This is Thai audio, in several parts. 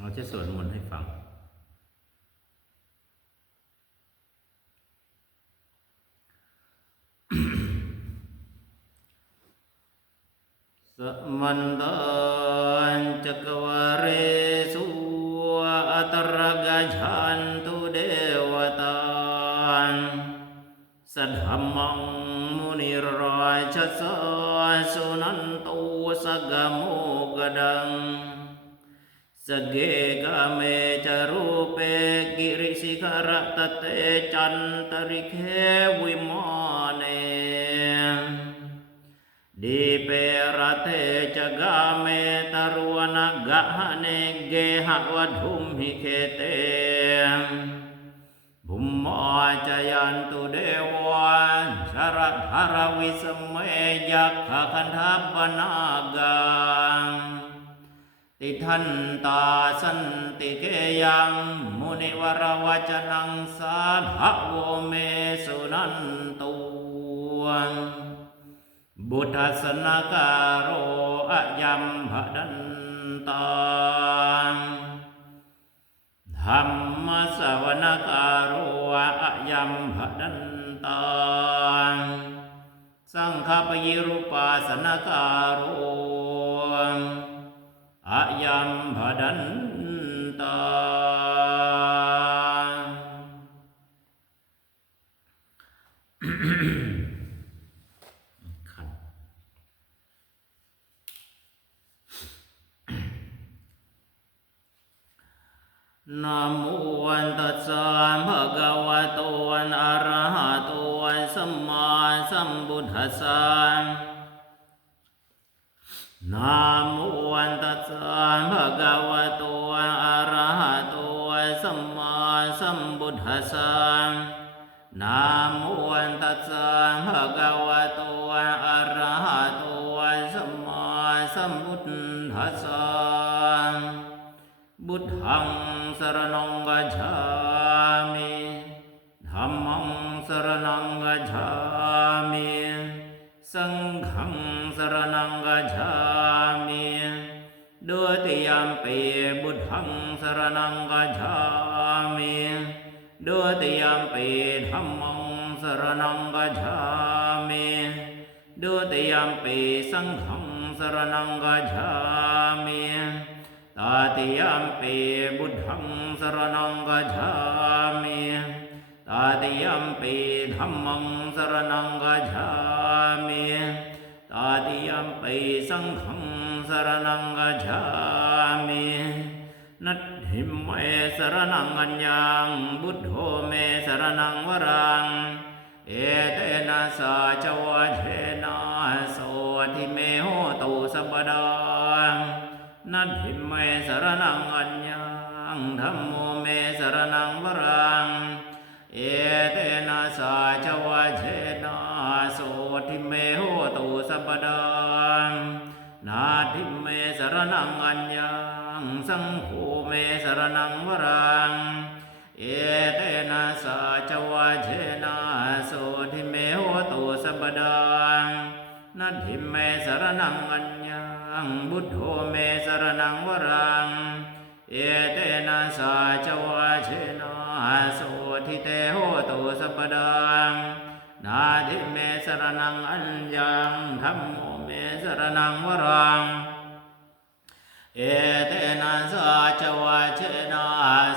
เราจะสวดมนต์ให้ฟัง สมันตันจักวาเรสุอัตรกฉันตุเดวตานสัทธมมังมุนิราชสสุนันตุสกโมกดัง สเกกาเมจรูเปกิริสิขรตเตจันตริเควิมเนดิเปรเตจกาเมตรวนกะหเนเกหวดุมหิเคเตบุมมอจยันตุเดวันชรธารวิสเมยักขคันธปนากา ติทันตาสันติเกยังมุนิวรวจนังสาหะโวเมสุนันตุงบุทัสนาการโออะยัมภะดันตังธรรมสวนาการโออะยัมภะดันตังสังฆปยิรุปาสนาการโร ยัมภดันตังขันนะโมตัสสะภะคะวะโตอะระหะโตสัมมาสัมพุทธัสสะนะ ดุติยมปีธรรมังสรณังกัจฉามิดุติยมปีสังฆังสรณังกัจฉามิตาติยมปีบุตถังสรณังกัจฉามิตาติยมปีธรรมังสรณังกัจฉามิตาติยมปีสังฆังสรณังกัจฉามินัต ถิมเมสรนังอัญญังบุตโธเมสรนังวรัง เอเตนะสาจวะเทนะโสทิเมโหตุสัปดานัตถิมเมสรนังอัญญังธัมโมเมสรนังวรัง เอเตนะสาจวะเทนะโสทิเมโหตุสัปดานาทิเมสรนังอัญญังสังโฆ เมสรนังวรัง เอเตนะสาจวะเชนะโสทิเมโหตุสัปดานาทิเมสรนังอัญญังบุตโธเมสรนังวรัง เอเตนะสาจวะเชนะโสทิเตโหตุสัปดานาทิเมสรนังอัญญังธัมโมเมสรนังวรัง เอเตนะสาจวะเชนะ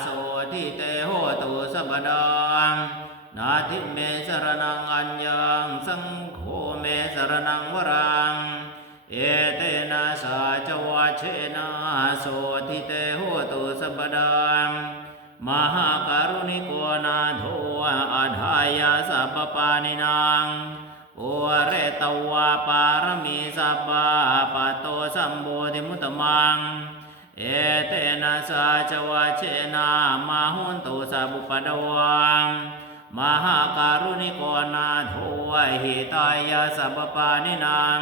โสทิเตโหตุสัปดานาทิเมสรนังอัญญังสังโฆเมสรนังวรัง เอเตนะสาจวะเชนะโสทิเตโหตุสัปดามหาการุณิโกนาโทอาทายาสัพปานินาง อเรตวาปารมีสัพพะปะโตสัมโบธิมุตตมัง เอเตนะสาจวะเชนะมาหุนตุสัพพุปะดวังมหาการุณิโกนาโทหิตายาสัพปานินาง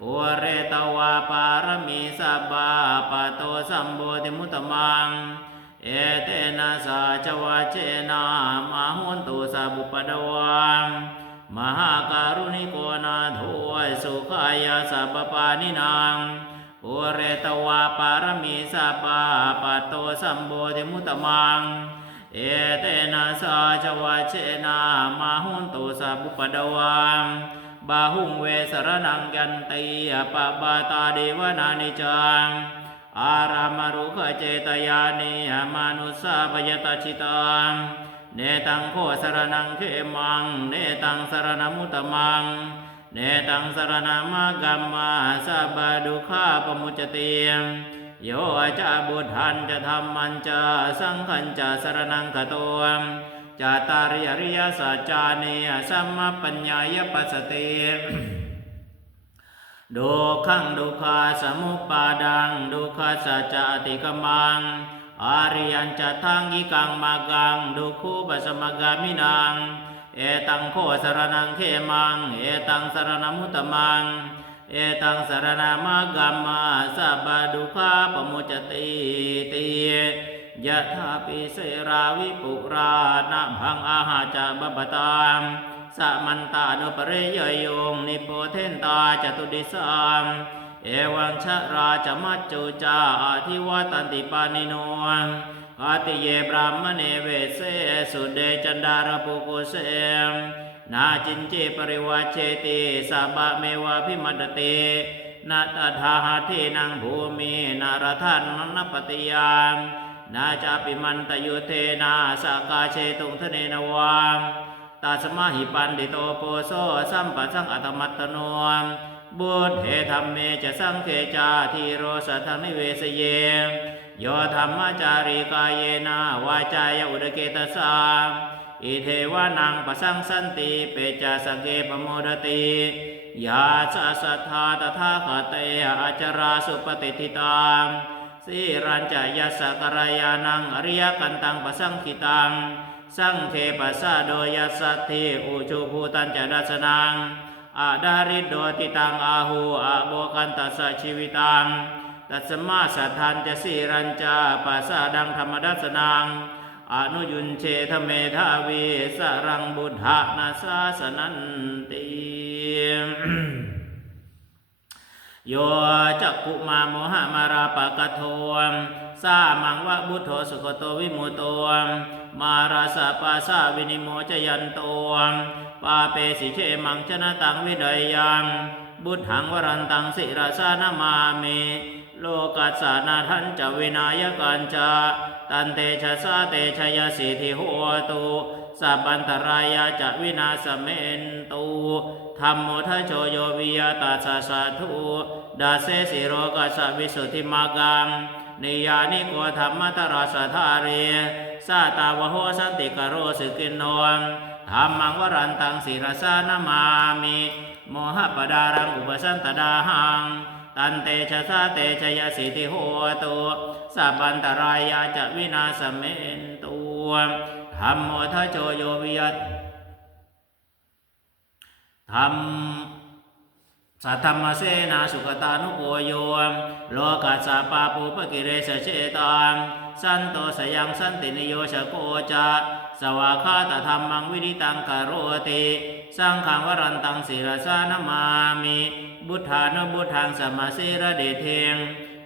ปุเรตวาปารมีสัพพะปะโตสัมโบธิมุตตมัง เอเตนะสาจวะเจนะมาหุนตุสัพพุปะดวัง มหาการุณิโกนาโทสุขายาสัพพปานินางปุเรตวาปารมีสัพพะปัตโตสัมโบธิมุตมัง เอเตนะสาจวัชเชนะมาหุนตุสัพุปดวังบาหุงเวสรนังยันติอปปาตาเดวนานิจัง อารามารุขเจตยานิมานุสาปยตชิตัง เนตังโคสรนังเขมัง เนตังสรณมุตตมัง เนตังสรณมะกัมมาสัพพะดุขาปมุจเติยโยจะบุทันจะธรรมันจะสังขันจะสรนังกตัวจาตาริยริยสัจจานิสัมมาปัญญายปัสสติดุขังดุขาสมุปปาดังดุขาสัจจติกมัง อาริยันจะทังกิกังมากังดุคูปสมกามินัง เอตังโคสรนังเขมัง เอตังสรณมุตมัง เอตังสรณามะกัมมาสัพพะดุขาปมุจติติยะถาปิเสราวิปุรานะพังอาหาจะบัพตามสะมันตานุปริยโยงนิโพเทนตาจตุดิสาม เอวังชะราจมัจจุจาอาทิวตันติปานิโนอาติเยบรามเนเวเสสุเดจันดารปุกุเสมนาจินเจปริวาเชติสับะเมวะพิมัตตินาตถาหาเทนังภูมินารทันนนปติยามนาจาปิมันตยุเทนาสากาเชตุงทเนนวามตาสมาหิปันดิโตโปโซสัมปัสังอัตมัตโนม บุตเทธรรมเมจะสังเคจาทีโรสทังนิเวสเยโยธรรมจาริกายเยนาวาจายอุดเกตสามอิเทวานังปสังสันติเปจาสเกปโมดติยาสะสัทธาตถาคเตอาจาราสุปฏิทิตามสิรัญจายสกรายานังอริยกันตังปสังคิตัง สังเคปัสสะโดยัสสัทธิอุจุภูตัญจดัสนัง อาดาริโดติตังอาหูอาโบกันตัสสะชีวิตังตัสมาสัทธันจะสิรัญจาปัสสะดังธรรมดัสนังอนุยุนเชทเมทาวีสรังบุทธานาสาสนันติโยจักกุมาโมหะมาราปะกะโทมสามังวะบุตโธสุขโตวิมุตโตมาราสะปาสาวินิโมจยันโต ปาเปสิเชมังชนะตังวิเดยยังบุตหังวรันตังสิราสานามาเม โลกัสสานาทันจวินายกันจาตันเตชะสาเตชยสิทธิโหตุสัพพันตรายาจะวินาสเมนตุธรรมโมทะโชโยวิยาตาสาสาธุดาเสสิโรกัสสะวิสุทธิมากังนิยานิโกธรรมตราสธาเร สาตาวโหสันติกโรสุกินนม ธรรมังวรันตังศิรสานามามิโมหปดารังอุปสันตดาหัง ตันเตชะสาเตชยสิทธิโหตุสัพันตรายาจะวินาสเมนตุธรรมโมทโชโยวิยตธรรมสัทธรรมเสนาสุขตานุโกโยโลกัสสะปาปุปกิเรสเชตามสันโตสยังสันตินิโยชโกจะ สวาคาตธรรมังวิริตังกโรติสังขังวรันตังศิรสานมามิบุทธานุบุทธังสมาสิระเดเทง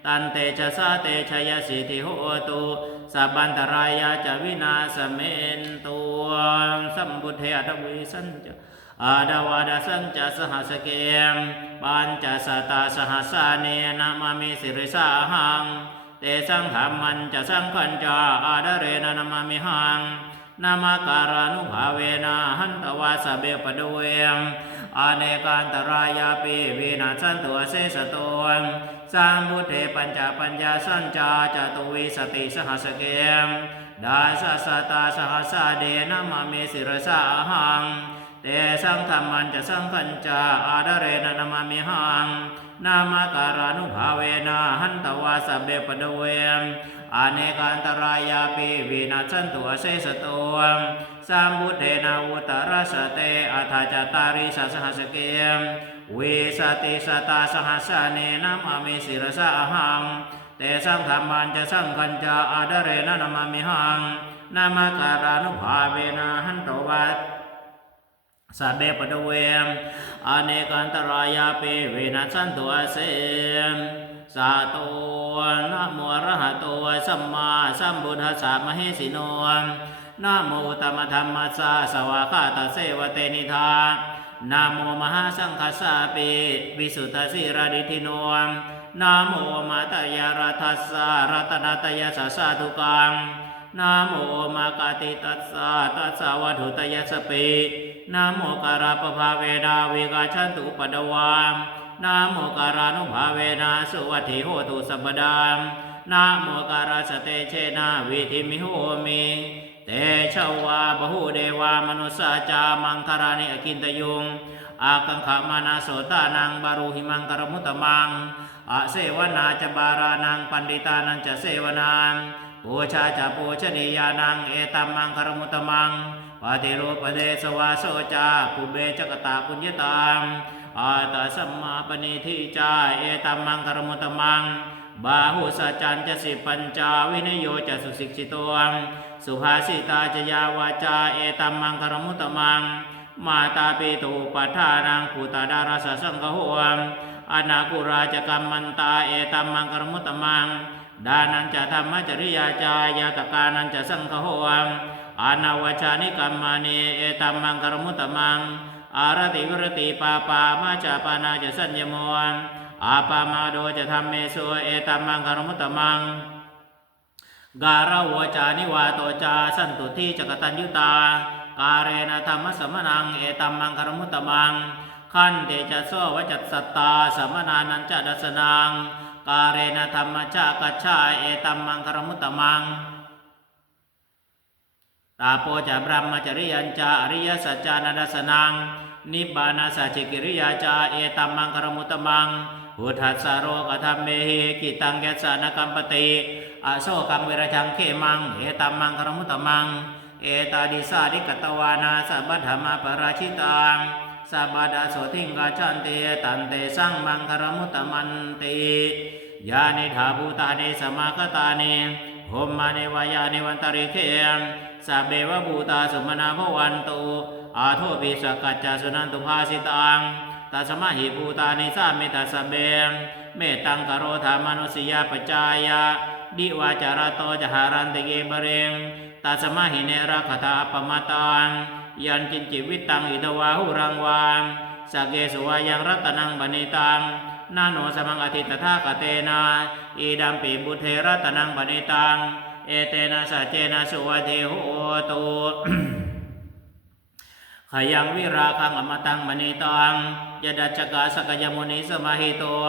ตันเตชะสาเตชยสิทธิโหตุสัพพันตรายาจะวินาสเมนตัวสัมบุเทอทวิสัญจอาดาวาดาสัญจะสหสเกมปัญจสตาสหสาเนนามามิสิริสาหังเตสังธรรมันจะสังขันจาอาดาเรนนามามิหัง นามาการานุภาเวนะหันตวาสเบปะดเวงอเนการตรายาปิวินาสันตัวเสสตัวสามบุเทปัญจปัญญาสัญจาจตุวิสติสหัสเกมดาสสตาสหัสาเดนามามิสิรสาหังเตสังธรรมันจะสังขัญจาอาดาเรนะนามามิหังนามาการานุภาเวนะหันตวาสเบปะดเวม อเนการตรายาปิวินาสันตุเสสตัวสามบุเทนาวุตระสเตอัฏจตาริสสหัสเกมเวสติสตาสหัสเนนามามิสิรสะหังเตสังธรรมันจะสังขัญจาอาดเรนะนามามิหังนามาการานุภาเวนะหันตวัตสัพเพปะเวมอเนกันตรายาปเวนัสสันตุอเสม สาโตนะโมระหะโตสัมมาสัมพุทธัสสะมะเฮสิโนนะโมตมธรรมัสสะสวากาตเสวะเตนิธานะโมมหาสังฆสสะปิวิสุทธสิรดิทิโนนะโมมาตยารัทัสสะรัตนตยสัสสะทุกังนะโมมากาติตัสสะตัสสะวัฏุตยสเปนะโมการาปภาเวนาวิกาชันตุปดวาม นะโมการานุภาเวนะสุวัติโหตุสัพดามนะโมการาสเตเชนะวิธิมิโหมิเตชะวาบหูเดวามนุสสาจามังคารานิอกินตยุงอากังขมานาโสตานังบารุหิมังกรมุตมังอาเสวนาจบารานังปันดิตานังจะเสวนาปูชาจะปูชนียานังเอตัมมังคารมุตมัง ปฏิรูปเดสวาโสจาปุเบจกตาปุญญตังอาตาสัมมาปณิทิจาเอตัมมังคารมุตมังบาหุสัจจันจะสิปัญจาวินโยจะสุสิกชิตวังสุภาสิตาจยาวาจาเอตัมมังคารมุตมัง มาตาปิตุปัฏฐานังปุตตาดาราสสังฆหวมอนาคุราจกรรมมันตาเอตัมมังคารมุตมัง ดานันจะธรรมจริยาจายาตกานันจะสังฆหวัง อานาวชานิกรรมานีเอตัมมังกรมุตตมัง อารติวรติปาปามาจาปานาจะสัญญโมงอาปามาโดจะธรรมเมโสเอตัมมังกรมุตตมัง การาวจานิวาโตจาสันตุที่จกตัญยุตา การเรนะธรรมสมนังเอตัมมังคารมุตตมัง ขันเตจะโสวจัตสัตตาสมนานันจะดัสนัง การเรนะธรรมชากัจฉาเอตัมมังคารมุตตมัง ตาโปจะบรมจริยัญจาอริยสัจจานัสนัง นิบานาสัจจิกิริยาจาเอตัมมังคารมุตมังพุทธัสสโรกธรรมเมหิกิตังยัสสานกัมปติอโศกังเวรชังเขมังเอตัมมังคารมุตมัง เอตาดิสาดิกตวานาสัพพธรรมปราชิตังสัพดาโสทิงกาชันเตตันเตสังมังคารมุตมันติยานิธาภูตานิสมาคตานิโหมมานิวายานิวันตริเคม สัพเบวภูตาสมนาภวันตุอาโทปิสกัจจาสุนันตุภาสิตังตัสมาหิภูตานิสามิตัสเบมเมตังกโรธามนุสิยาปจายาดิวาจารโตจหารันติเกบเรงตัสมาหิเนระคถาปมาตังยันจินจิวิตังอิตวาหุรังวามสเกสวายังรัตนังบณิตังนาโนสมังอธิตถาคเตนาอีดัมปีบุเทรัตนังบณิตัง เอเตนะสัจเจนะสุวะเทโหตุขยังวิราคังอมตังมณีตังยดัจจกาสกยมุนิสมาหิตัว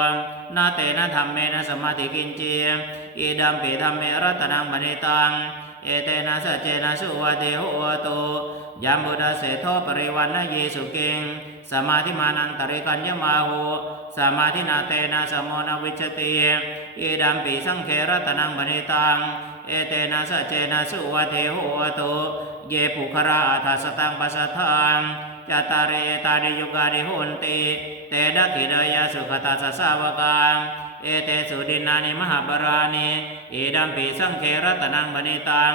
นาเตนะธรรมเมนะสมาธิกินเจอีดัมปีธรรมเมรัตนังมณีตังเอเตนะสัจเจนะสุวะเทโหตุยัมบุดาเสโทปริวันนะเยสุเกงสมาธิมานันตริกัญญมาโหสมาธินาเตนะสมโมนวิชติอีดัมปีสังเครัตนังมณีตัง เอเตนะสัจเจนะสุวะเทโหตุเยปุคราอาทัสตังปัสสทานจตารเรตานิยุกานิโหนติ เตดักขิเดยสุขตัสสสาวกังเอเตสุดินานิมหาปรานิอีดัมปีสังเครัตนังมณีตัง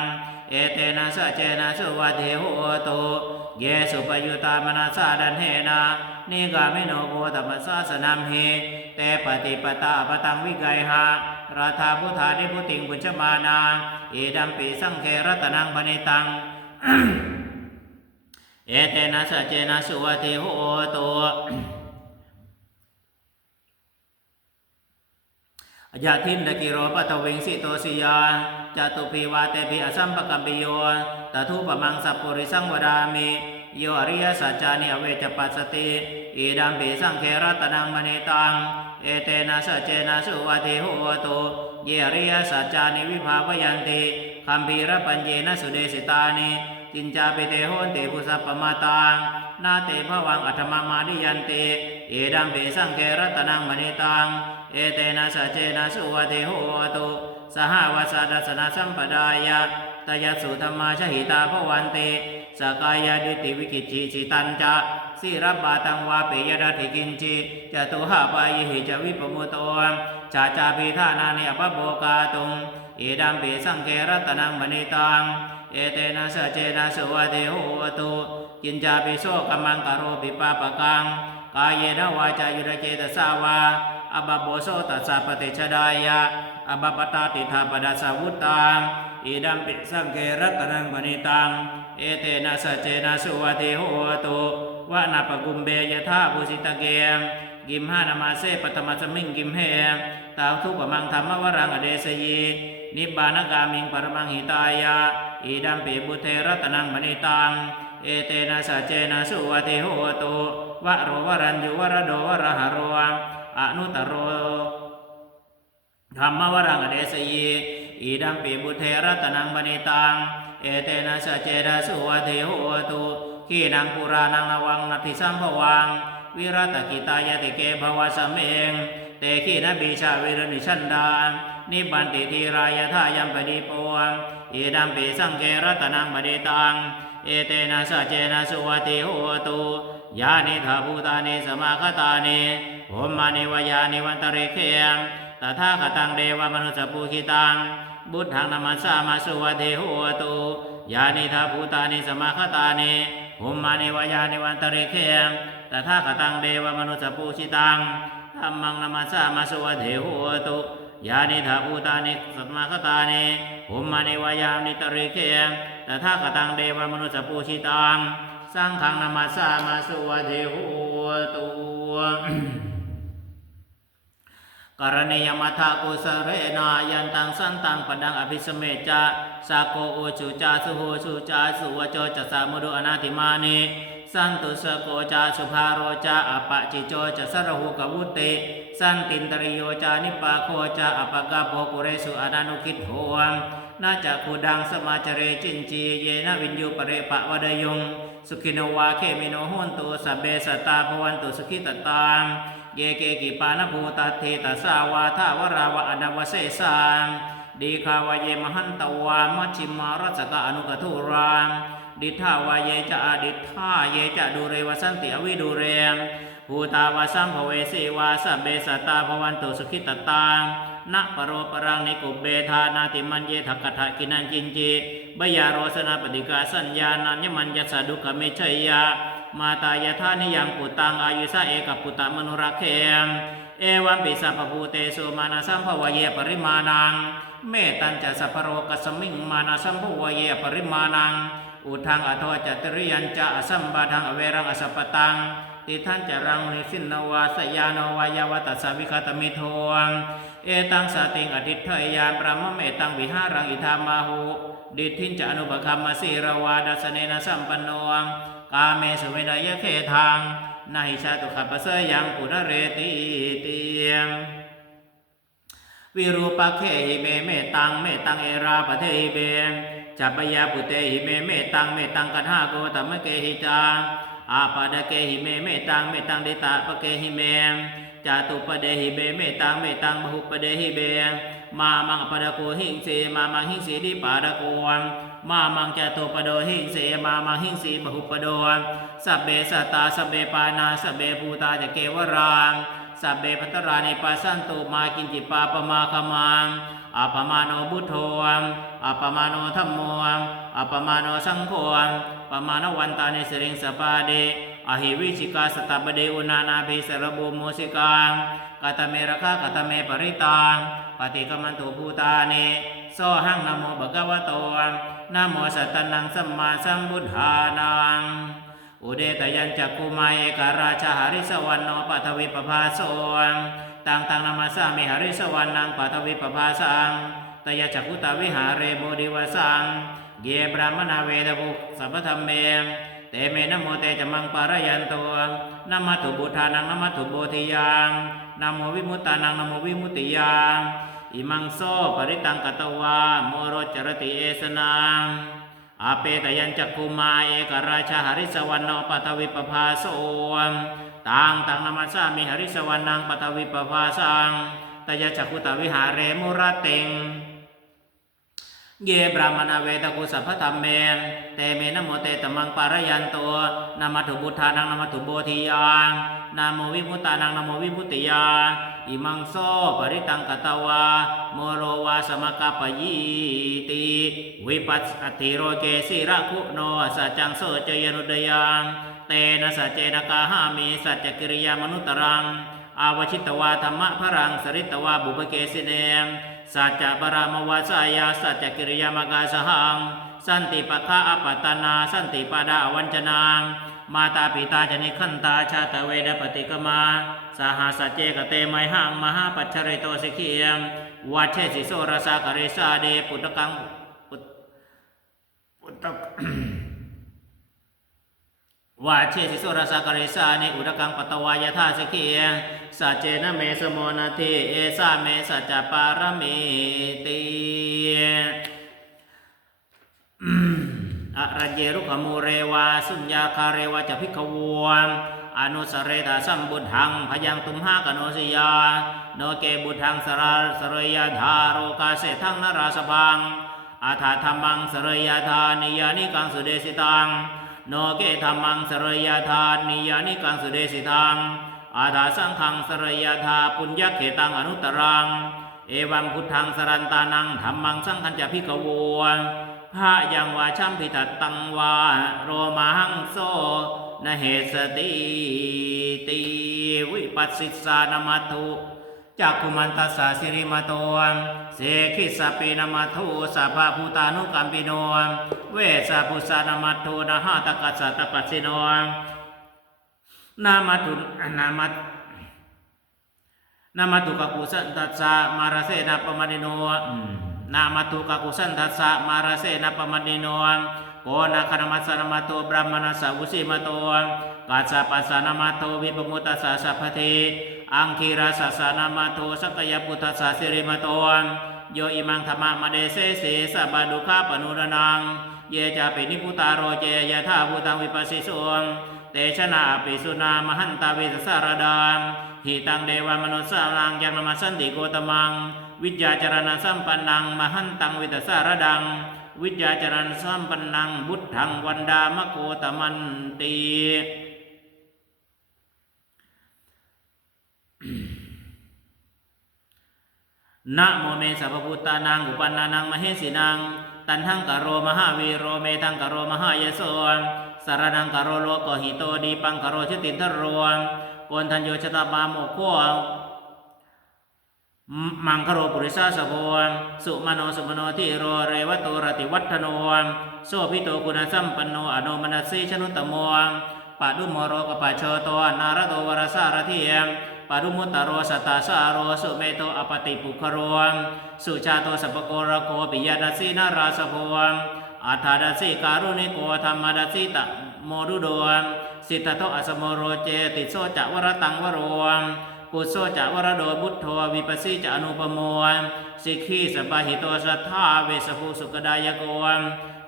เอเตนะสัจเจนะสุวะเทโหตุเยสุปยุตามนาสาดันเฮนะนิกามิโนโพธรรมสาสนัมเฮเตปฏิปตาปตังวิไกหะ ราธาพุทธานิพุติงปุญชมานาอีดัมปีสังเครัตนังมณีตัง เอเตนะสัจเจนะสุวะเทโหตุยาทินดกิโรปัตเวงสิโตสิยาจตุปีวาเตปิอสัมปกัมปิโยตทุปมังสัพปุริสังวดามิโยอริยสัจจานิอเวจปัสสติอีดัมปิสังเครัตนังมณีตัง เอเตนะสเจนะสุวะเทโหตุเยริยสัจจานิวิภาวยันติคัมภีรปัญเยนะสุเดสิตานิจินจาปิเตโหนติภุสัพปมาตังนาเตภวังอัตมะมาดิยันติเอดัมปิสังเครัตนังมณีตังเอเตนะสเจนะสุวะเทโหตุสหวสดัสนาสัมปดายะตยัสสุธรรมาชหิตาภวันติสกายาดิติวิกิจิจิตันจะ สิรับบาตังวาเปยดาธิกินจิจตุหาปายหิจวิปมุตโตชาจาปิธานานิอภโบกาตุงเอดัมปิสังเครัตนังมณีตังเอเตนะสเจนะสุวะเทโหตุกินจาปิโสกัมมังกโรปิปาปะกังกายเยนวาจายุระเจตสาวาอบโบโสตัสสะปฏิชดายะอบปตาติธาปดัสาวุตตังอิดัมปิสังเกรัตนังปณิตังเอเตนะสเจนะสุวติโหตุ วะนาปกุมเบยทาภูสิตะเกมกิมหานามาเสปตมะสมิงกิมเฮตาวทุกปมังธรรมวรังอเดสยีนิบานกามิงปรมังหิตายะอิดัมปิบุเทรัตนังมณิตัง เอเตนะสจเจนะสุวติโหตุวะโรวรัญยุวรโดวรหโรอนุตโรธรรมวรังอเดสยีอีดัมปีบุเทรัตนังบณิตัง เอเตนะสเจดาสุวเทโหตุ ขีนังปุรานังนวังนัติสัมภวัง วิรัตกิตายติเกภวสมเองเตขีนบีชาวิรนิชันดานนิบันติทีรายทายัมปดีปวงอีดัมปีสังเกรัตนังบณิตัง เอเตนะสะเจนะสุวติโหตุยานิทาภูตานิสมาคตานิโหมานิวายานิวันตริเคมตถาคตังเดวมนุสสปุหิตัง บุตถังนามัสสามาสุวเทโหตุยานิทาภูตานิสมาคตานิ หุมมานิวายานิวันตริเคมตถาคตังเดวมนุสสปุหิตังธรรมังนามัสามาสุวเทโหตุยานิทาภูตานิสัมาคตานิหุมมานิวายานิตริเคมตถาคตังเดวมนุสสปุหิตังสังฆังนามัสามาสุวเทโหตุกรณียมัทากุสเรนายันตังสันตังปดังอภิสเมจา สาโกโอชุจาสุโหชุจาสุวโจจะสามุดุอนาติมานิสันตุสโกจาสุภาโรจาอปะจิโจจะสรหุกวุติ สันตินตริโยจานิปาโคจาอปะกาโภกุเรสุอนานุกิจโหงนาจักขุดังสมาจเรจินจีเยนะวินยูปเรปะวดยง สุขินวาเคมิโนโหนตุสเบสตาภวันตุสุขิตตังเยเกกิปานภูตัเทตสาวาทาวราวะอนาวเสสาง ดีคาวาเยมหันตวามัชิมารัสกะอนุกทุรามดิทาวายจะอดิทาเยจะดูเรวสันติอวิดูเรมภูตาวาสัมภเวสีวาสเบสตาภวันตุสุขิตตางนะปโรปรังนิกุเบธานาติมันเยทักกะทะกินันจินจิบยาโรสนาปฏิกาสัญญานันยมันยสสดุขเมชัยยา มาตายธานิยังปุตังอายุสะเอกปุตตมนุรักเขมเอวัมปิสัพพภูเตสุมานาสัมภวเยปริมาณัง เมตัญจะสัพพโรกสมิงมานาสัมภวเยปริมาณัง อุทังอโทจตริยัญจะอสัมบาทังอเวรังอสัปตังติทันจะรังนิสินนวาสยานวายาวตัสวิคตมิโทงเอตังสติงอดิเทยานประมเมตังวิหารังอิธามาหุดิทินจะอนุปคัมมสีรวาดัสเนนะสัมปนโนงกาเมสุวินยเขทังนาหิชาตุขัปเสยังปุระเรติเตียง วิรูปะเคหิเมเมตังเมตังเอราปะเทหิเบจัปยาปุเตหิเมเมตังเมตังกัทหาโกตัมมเกหิจาอาปาดเกหิเมเมตังเมตังเดตาปะเกหิเมจาตุปะเดหิเบเมตังเมตังมหุปะเดหิเบมามังปะดะโกหิงเสมามังหิงสีดิปาดะโกมามังจาตุปะโดหิงเสมามังหิงสีมหุปะโดสัพเบสัตตาสัพเบปานาสัพเบภูตาจะเกวรัง สัพเบพัตรานิปัสสันตุมากินจิปาปมาคมังอัปมาโนบุตโธอัปมาโนธัมโมอัปมาโนสังโฆปมาณวันตานิสริงสปาเดอหิวิชิกาสตัปเดอุนานาภิสรบูโมสิกังกตเมระคะกตเมปริตังปฏิกมันตุภูตานิโซหังนโมภะคะวะโตนโมสัตตนังสัมมาสัมพุทธานัง อุเดตยัญจักกุมาเอกราชหริสวรรณโปัทวิปภาโสตังตังนามาสามิหริสวรรณังปัทวิปภาสังตยจักกุตวิหาเรโมดิวสังเยบรามนาเวดบุสัพธรรมเมเตเมนโมเตจมังปารยันโตนามาตุบุทานังนามาตุโบธิยังนะโมวิมุตตานังนะโมวิมุตติยังอิมังโซปริตังกตวาโมโรจรติเอสนัง อาเปตยัญจักคุมาเอกราชหริสวรรณโนปัทวิปภาโสตังตังนามาสามิหริสวรรณังปัทวิปภาสังตยจักขุตวิหาเรมุรติง เยบรามณเวตกุสัพพธรรมเมเตเมนะโมเตตมังปารยันโตนามัตถุบุทธานังนามัตถุโบธิยานาโมวิมุตตานังนาโมวิมุตติยาอิมังโซปริตังกตวาโมโรวาสมกปยีติวิปัสสติโรเกสิระคุโนสัจจังโสเจยนุดยังเตนะสัจเจนกาหามิสัจจกิริยามนุตรัง อาวชิตวาธรรมะพรังสริตวาบุพเกสิเนม สัจจะปรามวาสายาสัจจกิริยามกาสหัง สันติปะคะอปัตตนา สันติปดาวัญจนางมาตาปิตาจนิขันตาชาตเวดปฏิกมา สหสัจเจกเตไมหังมหาปัจฉริโตสิขียมวัชเชสิโสรสากริสาเดปุตตกังปุตปุตตก วาเชสิโสรสากริสานิอุดกังปตวายธาสกิยสัจเจนะเมสโมนาทิเอสาเมสัจจปารมีติอะระเยรุขมูเรวาสุญญาคาเรวาจะพิกวมอนุสเรตาสัมบุทังพยังตุมหากโนสยา โนเกบุทังสราสรยาธาโรกาเสทังนราสพังอาถาธรรมังสรยาธานิยานิกังสุเดสิตัง โนเกธรรมังสรยาธานนิยานิกังสุเดสิทังอาถาสังขังสรยาธาปุญญเขตังอนุตรัง เอวังพุทธังสรันตานังธรรมังสังขัญจะพิกววนพระยังวาชัมพิตัตตังวาโรมาหังโซนเหสติติวิปัสสิสานมัตุ ถุจักขุมันตัสสะสิริมาโตเสขิสปินมัตถุสัพพะภูตานุกัมปิโนเวสาพุสานามัตโทนะหะตะกัสสะตะปัสสิโนนามัตถุนามัตนามัตถุกกุสันตัสสะมาราเสนาปมานิโนอืมนามัตถุกกุสันตัสสะมาราเสนาปมานิโนโกนาคนามัสสะนามัตโตบรามณสสะวุสิมาโตกัสสะปัสสะนามัตโตวิปมุตตัสสะสัพพเท อังคีราสัสนามัตโตสักยพุทธัสสะสิริมาโตโยอิมังธรรมะมะเดเสเสสัพพะดุขาปนุรนัง เยจะปินิพุตาโรเจยะธาภูตังวิปัสสิโสมเตชะนาปิสุนามหันตาวิสสารดามหิตังเดวามนุสสานังยังนมัสันติโกตมัง วิจาจรณสัมปันนังมหันตังวิตสารดัง วิจาจรณสัมปันนังบุตถังวันดามโกตมันตี นะโมเมสัพพุตตานังอุปันนานังมเหสินัง ตันหังกโรมหาวีโรเมทังกโรมหายโสสารนังกโรโลกหิโตดีปังกโรชตินทรวงโกนทันโยชตาบาโมโคมังคโรปุริสาสโพสุมโนสุมโนทิโรเรวโตรติวัฒโนโสพิโตกุณสัมปันโนอโนมนัสสีชนุตตโมปะดุมโรกปะโชโตนารโตวรสารเทียม ปารุมุตโรสตตาสาโรสุเมโตอปติปุคโรสุชาโตสัพโกรโกปิยดัสสีนาราสโพอัฏฐาดัสสีการุณิโกธรรมดัสสีตะโมดุโดสิทธโตอสมโรเจติโสจะวรตังวโรปุโสจะวรโดบุตโทวิปัสสิจะอนุปโมสิกขีสปาหิโตสัทธาเวสภูสุกดายโก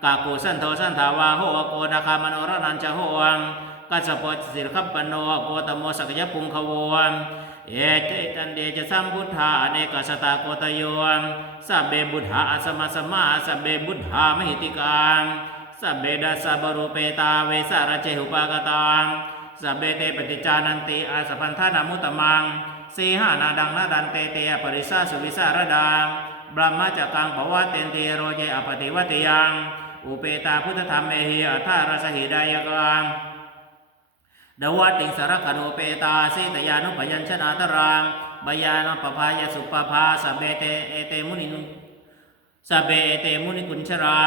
กากุสันโทสันทาวาโหโกนาคามโนรนันจะโห กัสปะสิรคัปโนโกตโมสกยปุงขโวเอเจตันเดจะสัมพุทธาเนกสตาโกตโยสัเบบุทธาอสมาสมาสัเบบุทธามหิติกาสัพเบดัสสะบรูเปตาเวสารเจหุปากตาสัพเบเตปฏิจานันติอาสพันธานามุตมังสีหานาดังนาดันเตเตปริสาสุวิสารดาบรมจักังภวะเตนเตโรเจอปฏิวัติยัง อุเปตาพุทธธรรมเมหิอัฏฐารสหิดายกัง ดวัติงสารคโนเปตาสีตยานุพยัญชนะตรามบยานปภายสุปภาสเบเตเอเตมุนินสเบเอเตมุนิกุญชรา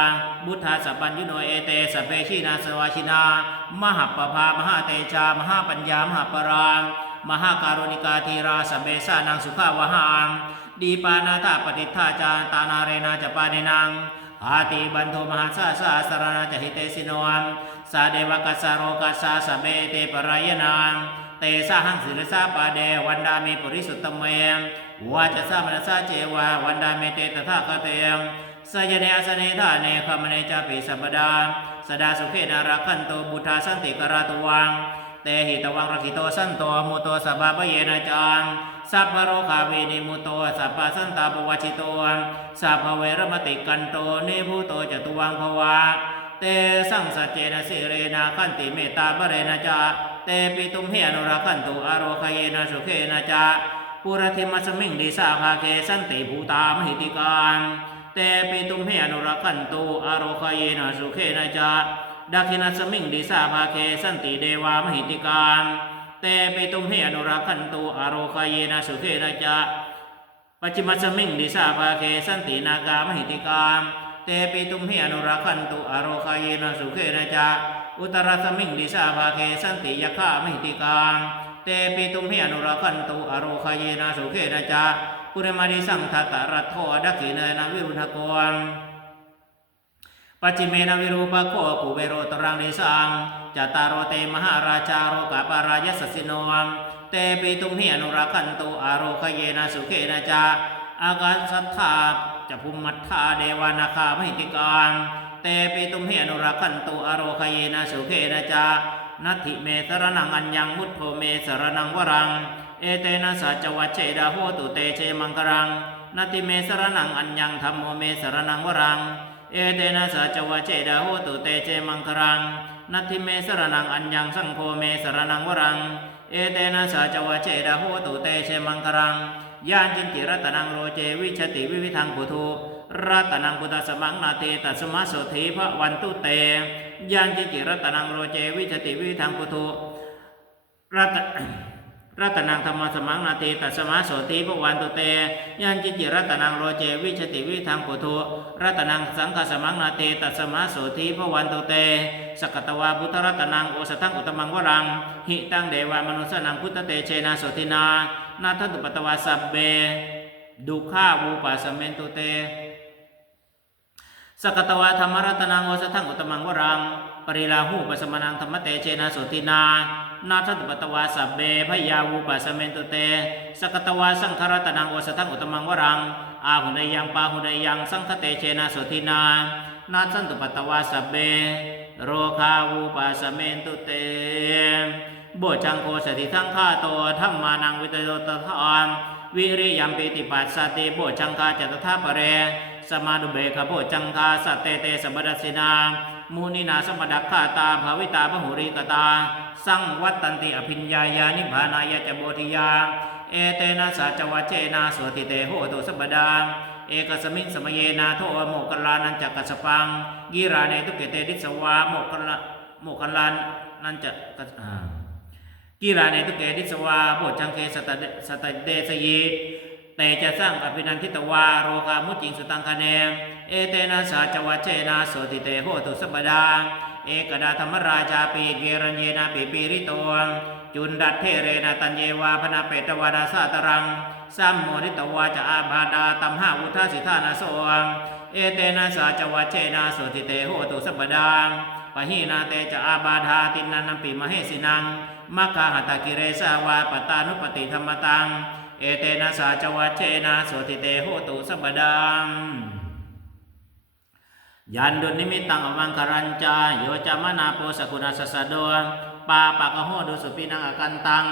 บุทธาสปัญยุโนเอเตสเปชีนาสวาชินา มหปภามหาเตชามหาปัญญามหาปรางมหาการุณิกาธีราสเบสานังสุขาวหามดีปานาธาปฏิทาจาตานาเรนาจปาเนนังอาติบันโทมหาสาสาสรณาจหิเตสิโนม สาเดวกัสสโรกัสสาสเมเตปรายนามเตสาหังศิรสาปาเดวันดามิปุริสุตตมเมวาจะสามนสาเจวาวันดามิเตตถาคเตมสยเนอสเนธาเนคมเนจาปิสัมปดาสดาสุเขนารักขันโตบุทาสันติกราตวัง เตหิตวังรคิโตสันโตมุโตสัพพะปเยนะจังสัพพะโรคาเวนิมุโตสัพพะสันตาปวัชิโตสัพพะเวรมติกันโตเนิพุโตจตุวังภวะ เตสังสัจเจนะสิเรนะขันติเมตตาบเรนะจาเตปิตุมเหนุรักขันตุอโรคเยนะสุเขนะจาปุรธิมัสมิงดิสาภาเคสันติภูตามหิติการเตปิตุมเหนุรักขันตุอโรคเยนะสุเขนะจาดักินัสมิงดิสาภาเคสันติเดวามหิติการเตปิตุมเหนุรักขันตุอโรคเยนะสุเขนะจาปัจจิมัสมิงดิสาภาเคสันตินากามหิติกาม เตปิตุมหิอนุรักันตุอโรคายนสุเขนะจาอุตรัสมิงดิสาภาเคสันติยคามิติกามเตปิตุมหิอนุรักันตุอโรคายนสุเขนะจาปุเรมาดิสังทัตรัตโทดักขิเนนะวิรุณกรปัจจิเมนะวิรูปโคปุเวโรตรังนิสังจตารโรเตมหาราชาโรกาปารายสสิโนมเตปิตุมหิอนุรักันตุอโรคเยนะสุเขนะจาอาการสัทธาจะภูมิมัทธาเดวานาคาไมหิติการเตปิตุมเหอนุรักขันตุอโรคเยนะสุเขนะจานัตถิเมสรนังอัญญังมุตโธเมสรนังวรัง เอเตนะสัจวัชเชดาโหตุเตเชมังกรังนัตติเมสรนังอัญญังธรรมโมเมสรนังวรัง เอเตนะสัจวัชเชดาโหตุเตเชมังครังนัตถิเมสรนังอัญญังสังโฆเมสรนังวรัง เอเตนะสัจวัชเชดาโหตุเตเชมังครัง ยานจินติรัตนังโรเจวิชติวิวิทังปุถุรัตนังพุทธสมังนาเตตัสมาโสธีพระวันตุเตยานจินติรัตนังโรเจวิชติวิวิทังปุถุรัตรัตนังธรรมสมังนาทีตัสมาโสติภวันตุเตยันจิจิรัตนังโรเจวิชติวิทังปุถุรัตนังสังฆสมังนาทีตัสมาโสติภวันตุเตสกตวาพุทธรัตนังโอสทังอุตมังวรังหิตังเดวามนุสนังพุทธเตเชนะโสตินา นาทัตุปตวาสับเบดุขาวูปัสเมนตุเตสกตวาธรรมรัตนังโอสทังอุตมังวรัง ปริลาหูปัสมนังธรรมเตเชนะโสตินานาทัตุปตวาสับเบพยาวูปัสเมนตุเต สกตวาสังครัตนังโอสทังอุตมังวรัง อาหุนยยังปาหุนยังสังคเตเชนะโสตินานาทัตุปตวาสับเบโรคาวูปัสเมนตุเต บจังโคสติทั้งข้าโตธรรมานังวิตโยตทานวิริยมปิติปัสสติโบจังคาจตถาปเร สมาดุเบคโบจังคาสัตเตเตสมบัสสินามูนินาสมดักขาตาภาวิตาพหุริกตา สังวัตตันติอภิญญายานิพานายจโบธิยา เอเตนะสัจวัเชนาสวติเตโหตุสัปดาเอกสมิงสมเยนาโทโมกขลานันจักกัสสปังกีราเนตุเกเตดิสวาโมกขลาโมกขลานันจักอ่า กีฬาในตุเกดิสวาโพชังเคสตะเดสตะเดสยีแต่จะสร้างอภินันทิตวาโรคามุจิงสุตังคะเนมเอเตนะสาจวัชเชนะโสติเตโหตุสปดาเอกดาธรรมราชาปีเกรัญเยนาปีปีริตวจุนดัตเทเรนะตัญเยวาพนาเปตวาดาสาตรังสัมโมนิตวาจะอาบาดาตัมหาวุทาสิธานาโสงเอเตนะสาจวัชเชนะโสติเตโหตุสปดาปะหีนาเตจะอาบาดาตินนันนปิมเหสินัง มัคคาหตากิเรสาวาปตานุปติธรรมตัง เอเตนะสาจวัชเชนะโสติเตโหตุสัปดังยันดุนิมิตังอวังคารัญจาโยจามนาโปสกุณาสสะโดปาปะกะโหดุสุปินังอกันตัง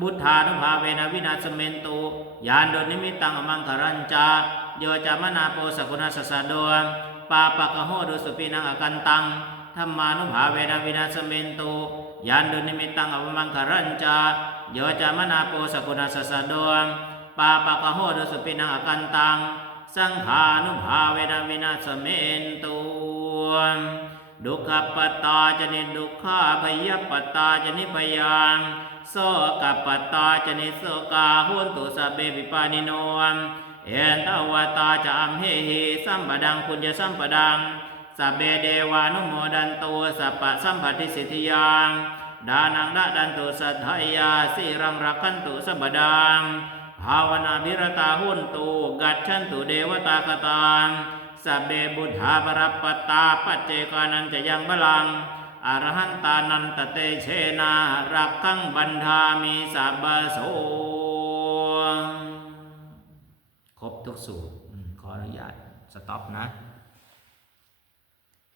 บุทธานุภาเวนะวินาศเมนตุยานดุนิมิตังอมังคารัญจาโยจามนาโปสกุณาสสะโดปาปะกะโหดุสุปินังอกันตังธรรมานุภาเวนะวินาศเมนตุ ยานดุนิมิตังอวมังคารัญจาโยจามนาโปสกุณาสสะโดปาปะกะโหดุสุปินังอกันตัง สังขานุภาเวนะวินาศเมนตุดุขปตาจนิดุขาพยปตาจนิพยัง โสกปตาจนิโสกาหุนตุสเบปิปานิโนเอ็นตวตาจามเฮหิสัมปดังปุญญสัมปดัง สัพเบเดวานุโมดันตุสัพพะสัมปติสิทธิยังดานังดาดันตุสัทธายาสิรังรักขันตุสัมปดังภาวนาบิรตาหุนตูกัจฉันตุเดวตาคตังสัพเบบุธาปรัปตาปัจเจกานันจะยังบลังอรหันตานันตเตเชนารักขังบันทามีสัพพโสครบทุกสูตรขออนุญาตสต็อปนะ